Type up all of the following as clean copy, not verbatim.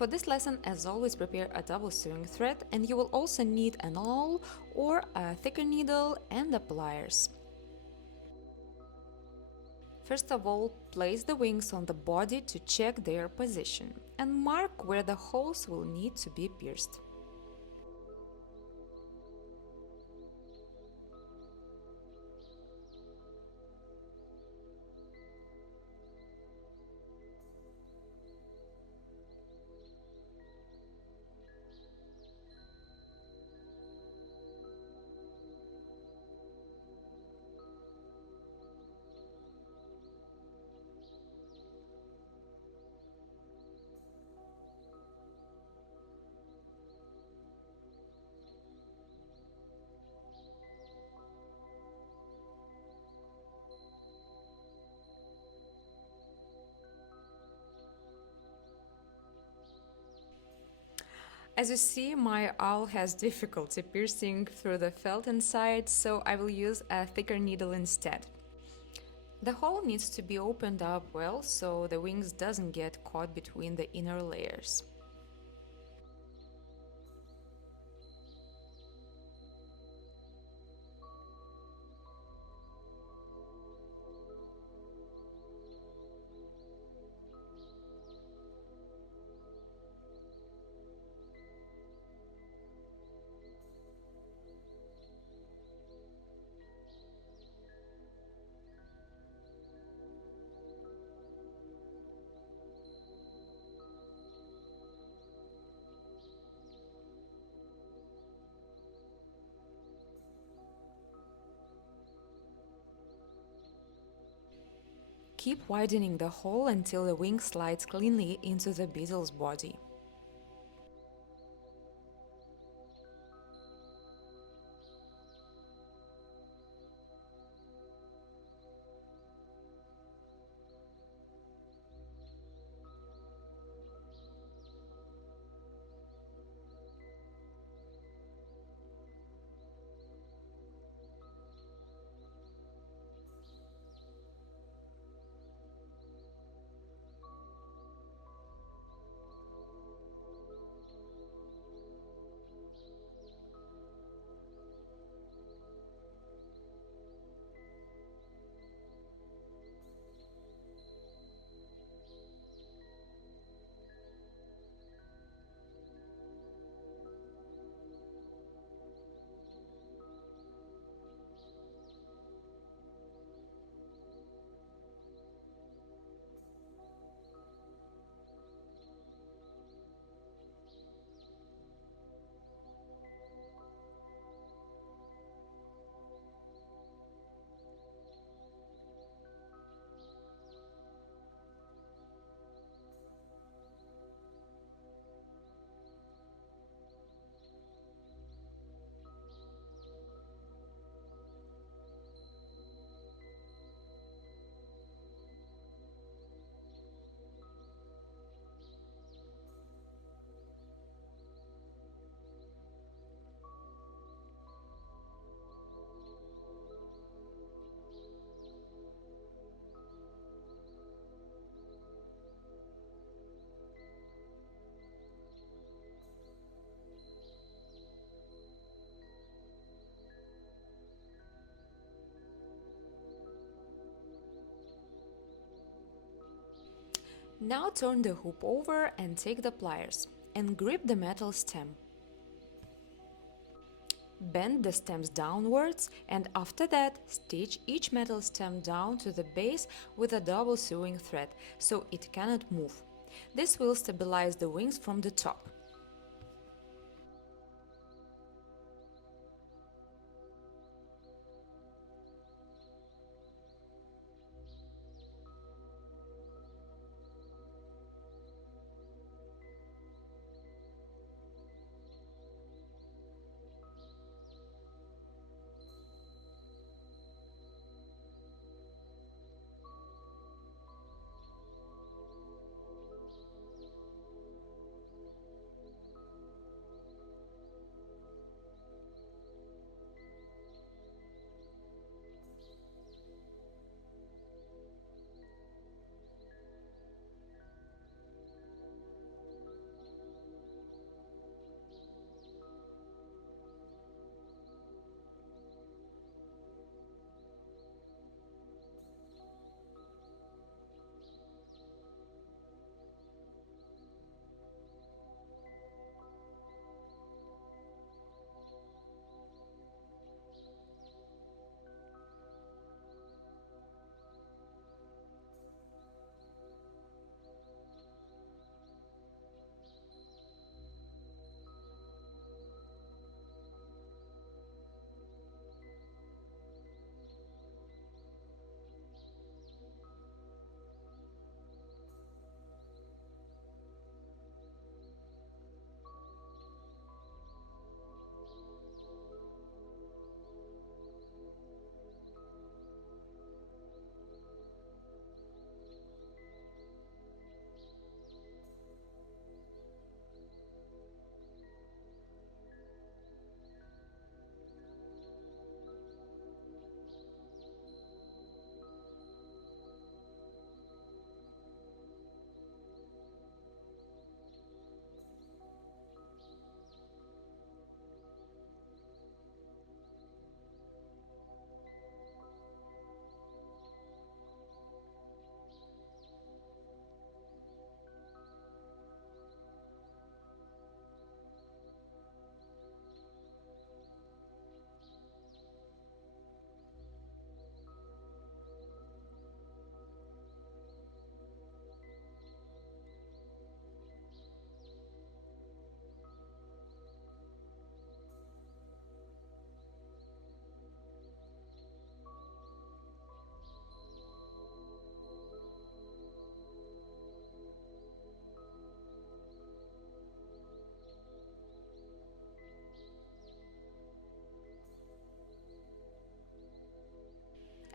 For this lesson, as always, prepare a double sewing thread, and you will also need an awl or a thicker needle and the pliers. First of all, place the wings on the body to check their position and mark where the holes will need to be pierced. As you see, my owl has difficulty piercing through the felt inside, so I will use a thicker needle instead. The hole needs to be opened up well so the wings doesn't get caught between the inner layers. Keep widening the hole until the wing slides cleanly into the beetle's body. Now turn the hoop over and take the pliers and grip the metal stem. Bend the stems downwards and after that stitch each metal stem down to the base with a double sewing thread so it cannot move. This will stabilize the wings from the top.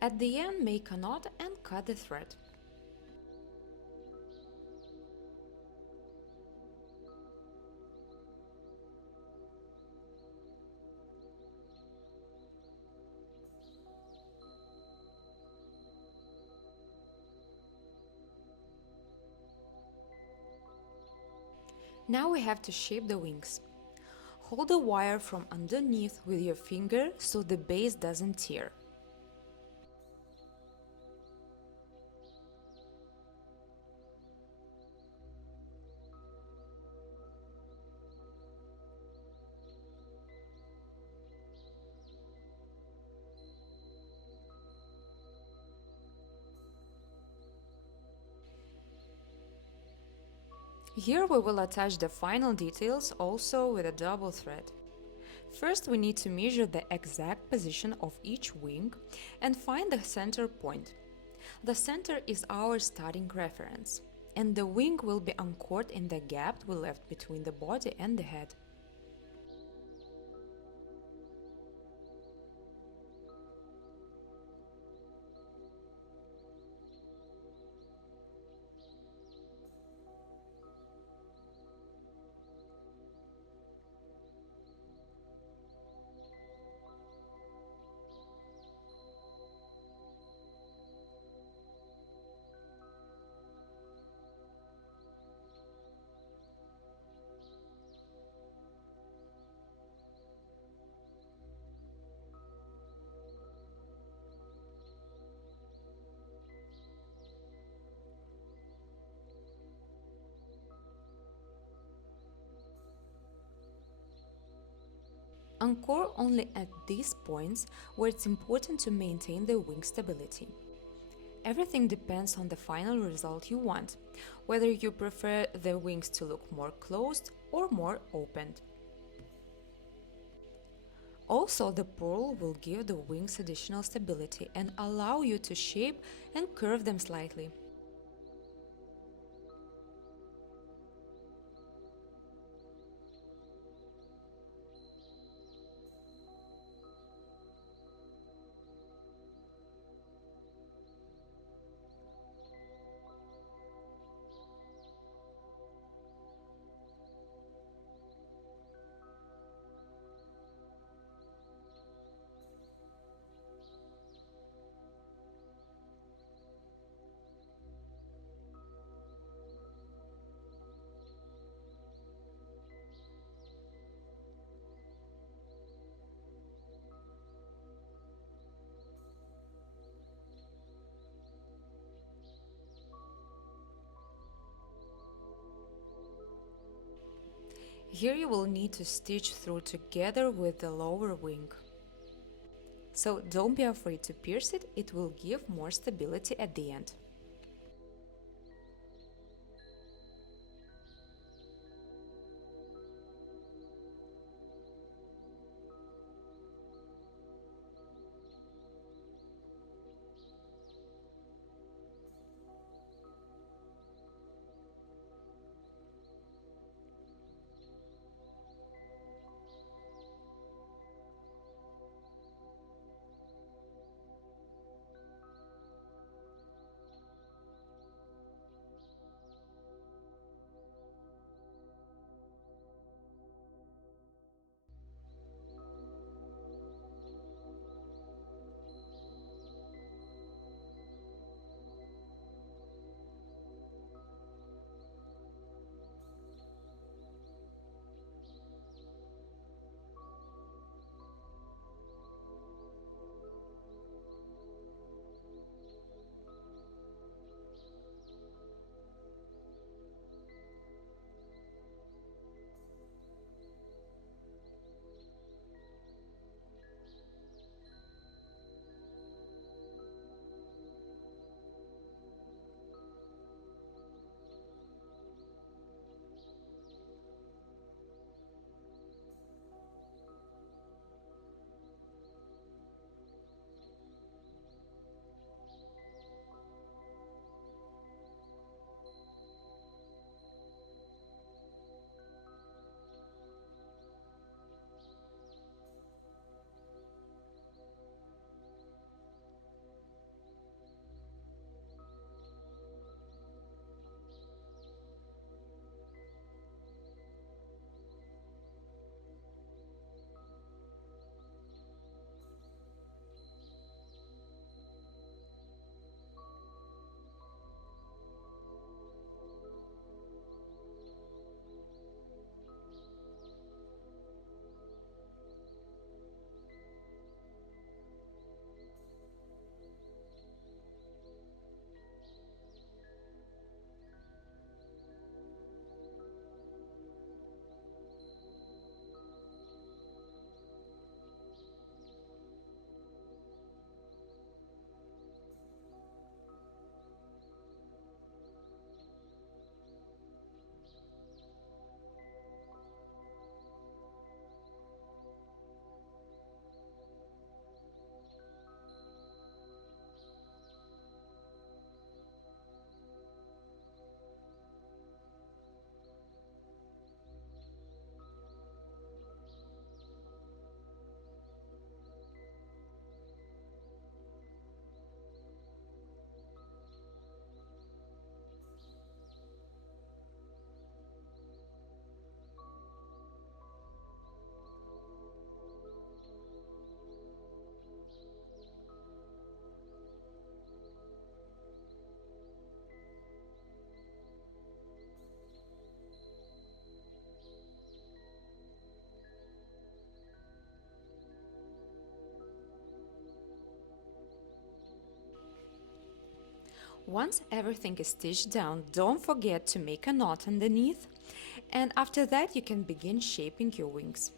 At the end, make a knot and cut the thread. Now we have to shape the wings. Hold the wire from underneath with your finger so the base doesn't tear. Here we will attach the final details also with a double thread. First we need to measure the exact position of each wing and find the center point. The center is our starting reference, and the wing will be anchored in the gap we left between the body and the head. Anchor only at these points where it's important to maintain the wing stability. Everything depends on the final result you want, whether you prefer the wings to look more closed or more opened. Also, the purl will give the wings additional stability and allow you to shape and curve them slightly. Here you will need to stitch through together with the lower wing. So don't be afraid to pierce it, it will give more stability at the end. Once everything is stitched down, don't forget to make a knot underneath, and after that you can begin shaping your wings.